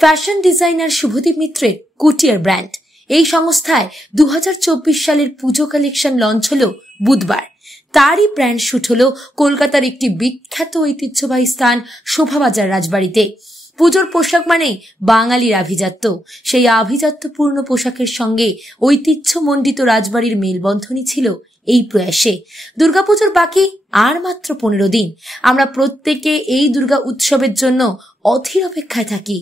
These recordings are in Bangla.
ফ্যাশন ডিজাইনার শুভদীপ মিত্রের কুটিয়ার ব্র্যান্ড এই সংস্থায় 2024 সালের পুজো কালেকশন লঞ্চ হলো বুধবার। তারই ব্র্যান্ড শুট হলো কলকাতার একটি বিখ্যাত ঐতিহ্যবাহী স্থান শোভাবাজার রাজবাড়িতে। পুজোর পোশাক মানেই বাঙালির আভিজাত্য। সেই আভিজাত্যপূর্ণ পোশাকের সঙ্গে ঐতিহ্যমণ্ডিত রাজবাড়ির মেলবন্ধনই ছিল এই প্রয়াসে। দুর্গাপুজোর বাকি আর মাত্র 15 দিন। আমরা প্রত্যেকে এই দুর্গা উৎসবের জন্য অধীর অপেক্ষায় থাকি।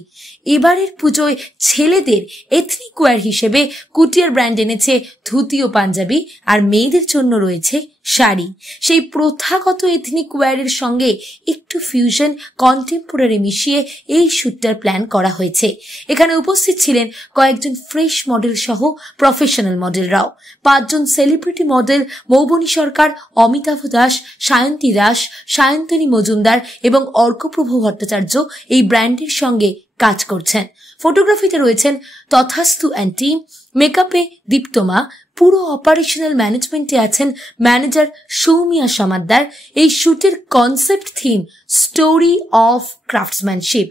এবারের পুজোয় ছেলেদের এথনিক ওয়্যার হিসেবে কুটিয়ার ব্র্যান্ড এনেছে ধুতি ও পাঞ্জাবি, আর মেয়েদের জন্য রয়েছে শাড়ি। সেই প্রথাগত এথনিক ওয়্যারের সঙ্গে একটু ফিউশন কন্টেম্পোরারি মিশিয়ে এই শ্যুটটার প্ল্যান করা হয়েছে। এখানে উপস্থিত ছিলেন কয়েকজন ফ্রেশ মডেল সহ প্রফেশনাল মডেলরাও। 5 জন সেলিব্রিটি মডেল মৌবনী সরকার, অমিতাভ দাস, সায়ন্তী দাস, সায়ন্তনী মজুমদার এবং অর্কপ্রভ ভট্টাচার্য এই ব্র্যান্ডের সঙ্গে কাজ করছেন। ফটোগ্রাফিতে রয়েছেন তথাস্তু অ্যান্ড টিম, মেকআপে দীপ্তমা, পুরো অপারেশনাল ম্যানেজমেন্টে আছেন ম্যানেজার সৌমিয়া সমাদ্দার। এই শুটের কনসেপ্ট থিম স্টোরি অফ ক্রাফটসম্যানশিপ।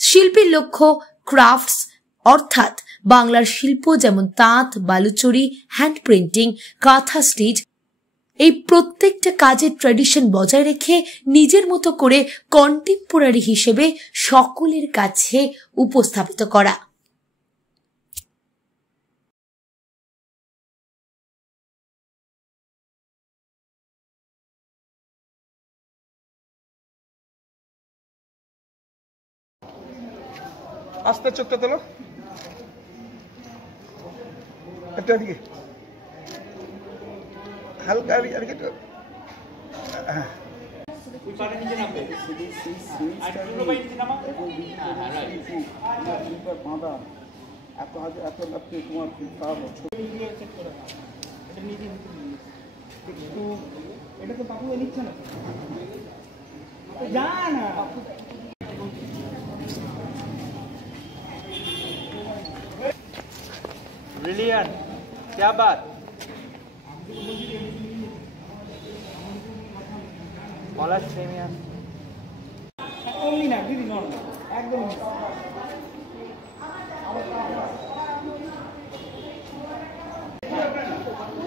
শিল্পীর লক্ষ্য ক্রাফটস অর্থাৎ বাংলার শিল্প, যেমন তাঁত, বালুচরি, হ্যান্ড প্রিন্টিং, কাঁথা স্টিচ, এই প্রত্যেকটা কাজের ট্র্যাডিশন বজায় রেখে নিজের মতো করে কন্টেম্পোরারি হিসেবে সকলের কাছে উপস্থাপিত করা। আস্তে চোখটা তোলো, একটা দিকে হালকা আর কি এটা তো বাবু নিচ্ছে না, যা না ब्रिलियंट, क्या बात। বলার সেমি আছে অনলি না দিদি, নরমাল একদম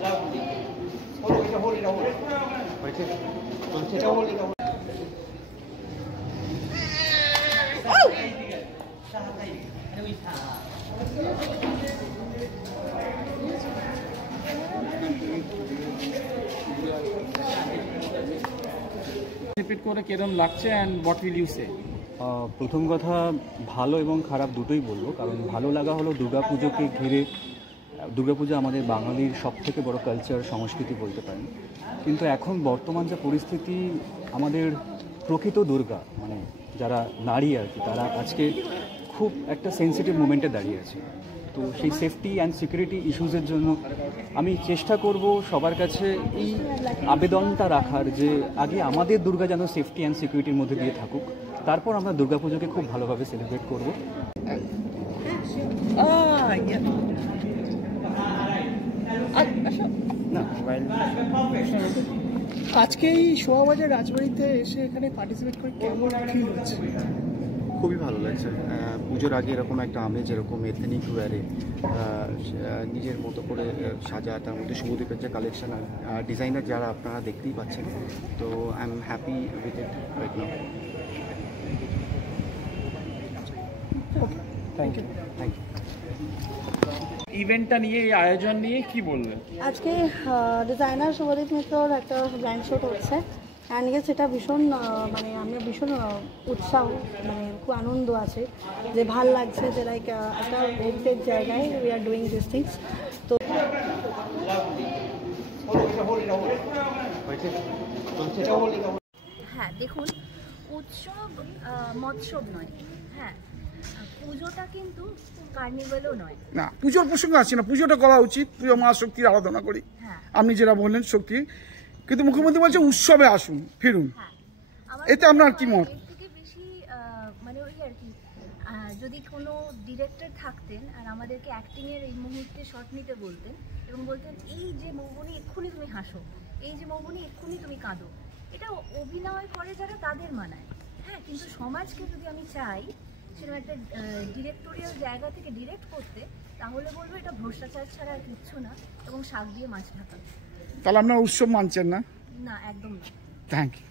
লাভলি। হোল এটা হয়েছে চলছে, এটা হোল এটা প্রথম কথা ভালো এবং খারাপ দুটোই বলবো, কারণ ভালো লাগা হলো দুর্গাপুজোকে ঘিরে। দুর্গাপুজো আমাদের বাঙালির সবথেকে বড় কালচার, সংস্কৃতি বলতে পারেন। কিন্তু এখন বর্তমান যে পরিস্থিতি, আমাদের প্রকৃত দুর্গা মানে যারা নারী আর কি, তারা আজকে খুব একটা সেন্সিটিভ মোমেন্টে দাঁড়িয়ে আছে। তো সেই সেফটি অ্যান্ড সিকিউরিটি ইস্যুসের জন্য আমি চেষ্টা করব সবার কাছে এই আবেদনটা রাখার, যে আগে আমাদের দুর্গা যেন সেফটি অ্যান্ড সিকিউরিটির মধ্যে দিয়ে থাকুক, তারপর আমরা দুর্গাপুজোকে খুব ভালোভাবে সেলিব্রেট করব। আজকে এই শোভাবাজার রাজবাড়িতে এসে এখানে পার্টিসিপেট করে কেমন ফিল হচ্ছে? খুবই ভালো লাগছে। পুজোর আগে এরকম একটা আমেজ, এরকম এথনিক ওয়্যারে নিজের মতো করে সাজা, তার মধ্যে শুভদীপের যে কালেকশন আর ডিজাইনার যারা আপনারা দেখতেই পাচ্ছেন, তো I am happy with it right now. Thank you. Thank you. ইভেন্টটা নিয়ে, এই আয়োজন নিয়ে কি বলবেন? আজকে ডিজাইনার শুভদীপ মিত্রর একটা ব্র্যান্ড শুট হচ্ছে, অ্যান্ড সেটা ভীষণ মানে আমরা ভীষণ উৎসাহ, মানে খুব আনন্দ আছে, যে ভাল লাগছে যে লাইক একটা হেরিটেজ জায়গায় we are doing this things. তো হ্যাঁ, দেখুন, উৎসব মৎসব নয়। হ্যাঁ, পুজোটা কিন্তু কার্নিভালও নয়। না, পুজোর প্রসঙ্গে আসছে না, পুজোটা করা উচিত, পুজো মা শক্তির আরাধনা করি। আপনি যেটা বললেন শক্তি, কিন্তু মুখ্যমন্ত্রী বলছে উৎসবে আসুন, ফিরুন। এতে আপনার কি মত? থেকে বেশি মানে ওই আর কি, যদি কোনো ডিরেক্টর থাকতেন আর আমাদেরকে অ্যাক্টিংয়ের এই মুহূর্তে শট নিতে বলতেন এবং বলতেন এই যে মৌবনী এক্ষুনি তুমি হাসো, এই যে মৌবনী এক্ষুনি তুমি কাঁদো, এটা অভিনয় করে যারা তাদের মানায়। হ্যাঁ, কিন্তু সমাজকে যদি আমি চাই সেরকম একটা ডিরেক্টোরিয়াল জায়গা থেকে ডিরেক্ট করতে, তাহলে বলবো এটা ভ্রষ্টাচার ছাড়া আর কিচ্ছু না, এবং শাক দিয়ে মাছ ঢাকা। তাহলে আপনারা উৎসব মানছেন না? না, একদম না। Thank you.